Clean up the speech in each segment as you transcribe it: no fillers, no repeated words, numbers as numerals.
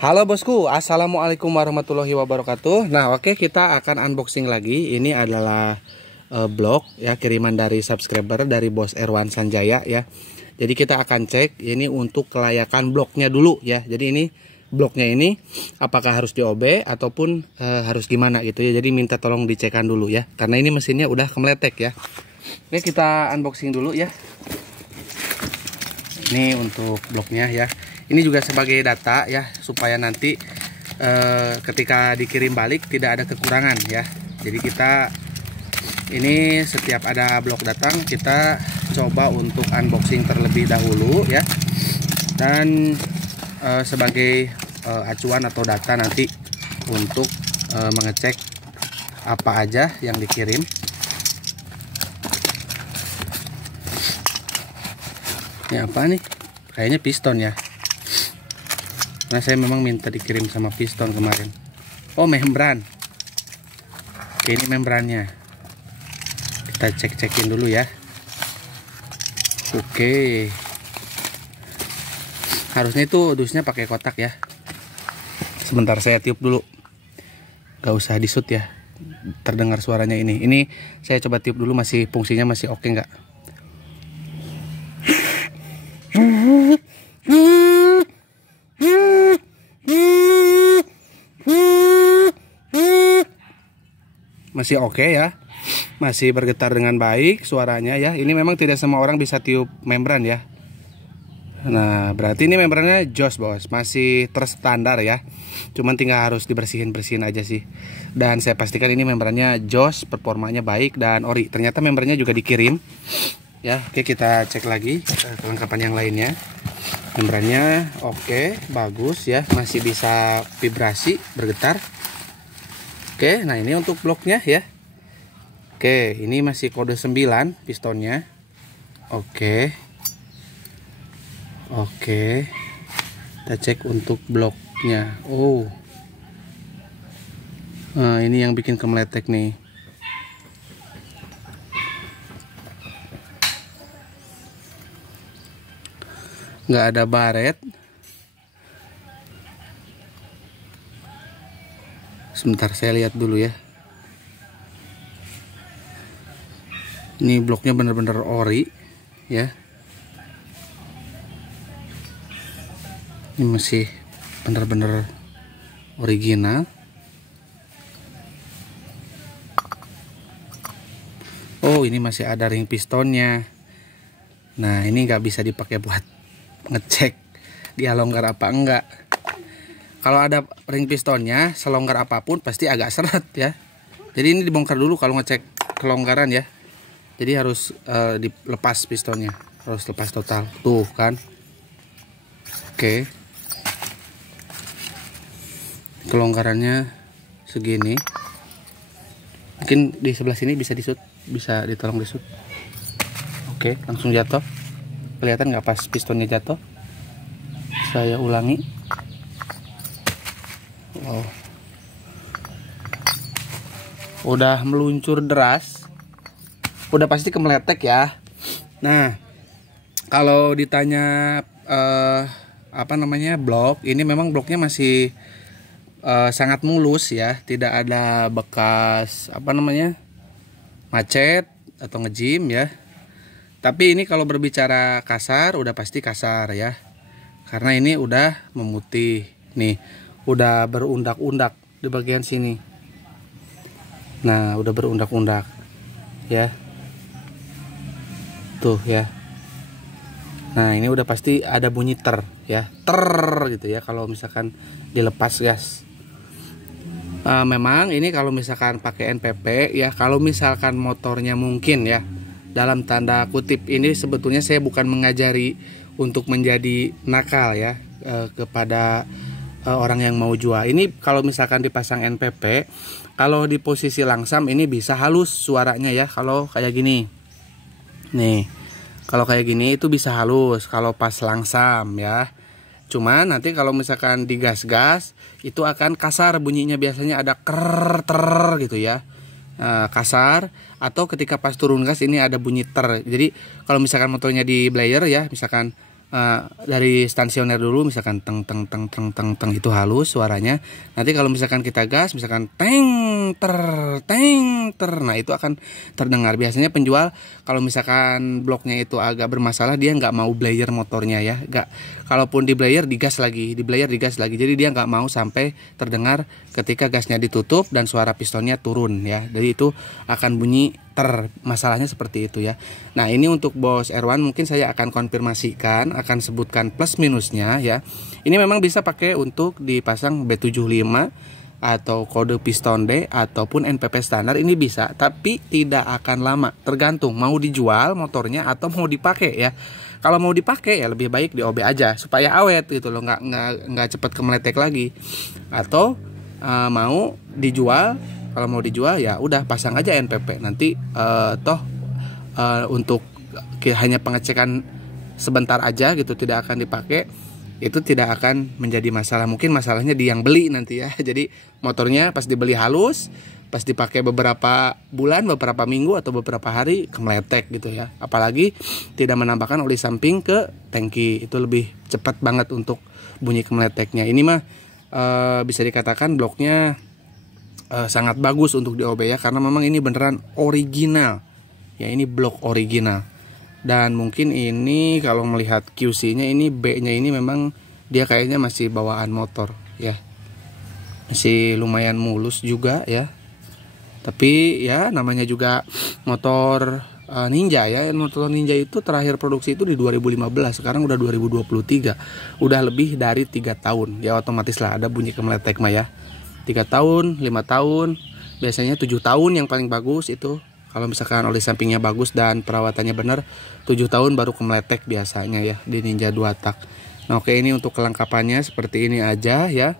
Halo bosku, assalamualaikum warahmatullahi wabarakatuh. Nah oke, kita akan unboxing lagi. Ini adalah blok ya, kiriman dari subscriber dari Bos Erwan Sanjaya ya. Jadi kita akan cek ini untuk kelayakan bloknya dulu ya. Jadi ini bloknya ini apakah harus di OB ataupun harus gimana gitu ya. Jadi minta tolong dicekkan dulu ya, karena ini mesinnya udah kemeletek ya. Oke, kita unboxing dulu ya. Ini untuk bloknya ya. Ini juga sebagai data ya, supaya nanti ketika dikirim balik tidak ada kekurangan ya. Jadi kita ini setiap ada blok datang kita coba untuk unboxing terlebih dahulu ya. Dan sebagai acuan atau data nanti untuk mengecek apa aja yang dikirim. Ini apa nih? Kayaknya piston ya. Nah, saya memang minta dikirim sama piston kemarin. Oh, membran. Oke, ini membrannya. Kita cek-cekin dulu ya. Oke. Harusnya itu dusnya pakai kotak ya. Sebentar saya tiup dulu. Gak usah disut ya. Terdengar suaranya ini. Ini saya coba tiup dulu, masih fungsinya masih oke nggak? Masih oke ya, masih bergetar dengan baik suaranya ya. Ini memang tidak semua orang bisa tiup membran ya. Nah, berarti ini membrannya jos bos, masih terstandar ya. Cuman tinggal harus dibersihin aja sih. Dan saya pastikan ini membrannya jos, performanya baik dan ori. Ternyata membrannya juga dikirim ya. Oke, kita cek lagi kelengkapan yang lainnya. Membrannya oke, bagus ya, masih bisa vibrasi, bergetar. Oke, nah ini untuk bloknya ya. Oke, ini masih kode 9 pistonnya. Oke. Oke. Kita cek untuk bloknya. Oh. Nah, ini yang bikin kemeletek nih. Nggak ada baret. Sebentar saya lihat dulu ya. Ini bloknya bener-bener ori ya. Ini masih bener-bener original. Oh, ini masih ada ring pistonnya. Nah, ini nggak bisa dipakai buat ngecek dia longgar apa enggak. Kalau ada ring pistonnya, selonggar apapun pasti agak seret ya. Jadi ini dibongkar dulu kalau ngecek kelonggaran ya. Jadi harus dilepas pistonnya, harus lepas total. Tuh kan. Oke. Kelonggarannya segini. Mungkin di sebelah sini bisa disut, bisa ditolong disut. Oke, langsung jatuh. Kelihatan nggak pas pistonnya jatuh? Saya ulangi. Oh. Udah meluncur deras, udah pasti kemeletek ya. Nah, kalau ditanya apa namanya blok, ini memang bloknya masih sangat mulus ya, tidak ada bekas apa namanya macet atau ngejim ya. Tapi ini kalau berbicara kasar, udah pasti kasar ya, karena ini udah memutih nih. Udah berundak-undak di bagian sini. Nah, udah berundak-undak ya. Tuh ya. Nah, ini udah pasti ada bunyi ter ya. Ter gitu ya kalau misalkan dilepas gas. Memang ini kalau misalkan pakai NPP ya, kalau misalkan motornya mungkin ya, dalam tanda kutip ini sebetulnya saya bukan mengajari untuk menjadi nakal ya kepada orang yang mau jual. Ini kalau misalkan dipasang NPP, kalau di posisi langsam ini bisa halus suaranya ya. Kalau kayak gini nih, kalau kayak gini itu bisa halus kalau pas langsam ya. Cuman nanti kalau misalkan digas-gas itu akan kasar bunyinya, biasanya ada ker ter gitu ya. Kasar, atau ketika pas turun gas ini ada bunyi ter. Jadi kalau misalkan motornya di blayer ya, misalkan dari stansioner dulu, misalkan teng teng teng teng teng teng, itu halus suaranya. Nanti kalau misalkan kita gas, misalkan teng ter, nah itu akan terdengar. Biasanya penjual kalau misalkan bloknya itu agak bermasalah, dia nggak mau blayer motornya ya, nggak. Kalaupun di blayer digas lagi, jadi dia nggak mau sampai terdengar ketika gasnya ditutup dan suara pistonnya turun ya. Jadi itu akan bunyi ter, masalahnya seperti itu ya. Nah ini untuk Boss Erwan mungkin saya akan konfirmasikan, akan sebutkan plus minusnya ya. Ini memang bisa pakai untuk dipasang B75 atau kode piston D ataupun NPP standar, ini bisa, tapi tidak akan lama, tergantung mau dijual motornya atau mau dipakai ya. Kalau mau dipakai ya lebih baik di OB aja supaya awet gitu loh, nggak cepet kemeletek lagi. Atau mau dijual, kalau mau dijual ya udah pasang aja NPP, nanti untuk hanya pengecekan sebentar aja gitu, tidak akan dipakai, itu tidak akan menjadi masalah. Mungkin masalahnya di yang beli nanti ya. Jadi motornya pas dibeli halus, pas dipakai beberapa bulan, beberapa minggu atau beberapa hari kemeletek gitu ya. Apalagi tidak menambahkan oli samping ke tangki, itu lebih cepat banget untuk bunyi kemeleteknya. Ini mah bisa dikatakan bloknya sangat bagus untuk di OB ya, karena memang ini beneran original ya, ini blok original. Dan mungkin ini kalau melihat QC-nya, ini B-nya ini memang dia kayaknya masih bawaan motor ya, masih lumayan mulus juga ya. Tapi ya namanya juga motor Ninja ya, motor Ninja itu terakhir produksi itu di 2015, sekarang udah 2023, udah lebih dari 3 tahun ya, otomatis lah ada bunyi kemeletek mah ya. 3 tahun, 5 tahun, biasanya 7 tahun yang paling bagus itu. Kalau misalkan oli sampingnya bagus dan perawatannya benar, 7 tahun baru kemeletek biasanya ya di Ninja 2 tak. Nah oke, ini untuk kelengkapannya seperti ini aja ya.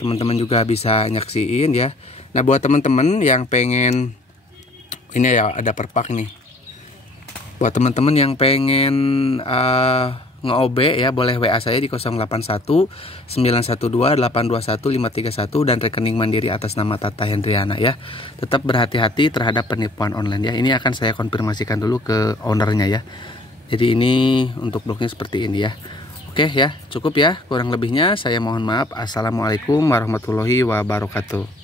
Teman-teman juga bisa nyaksiin ya. Nah buat teman-teman yang pengen, ini ya ada perpak nih. Buat teman-teman yang pengen nge-OB ya, boleh WA saya di 081 912 821 531 dan rekening mandiri atas nama Tata Hendriana ya. Tetap berhati-hati terhadap penipuan online ya. Ini akan saya konfirmasikan dulu ke ownernya ya. Jadi ini untuk bloknya seperti ini ya. Oke ya, cukup ya. Kurang lebihnya saya mohon maaf. Assalamualaikum warahmatullahi wabarakatuh.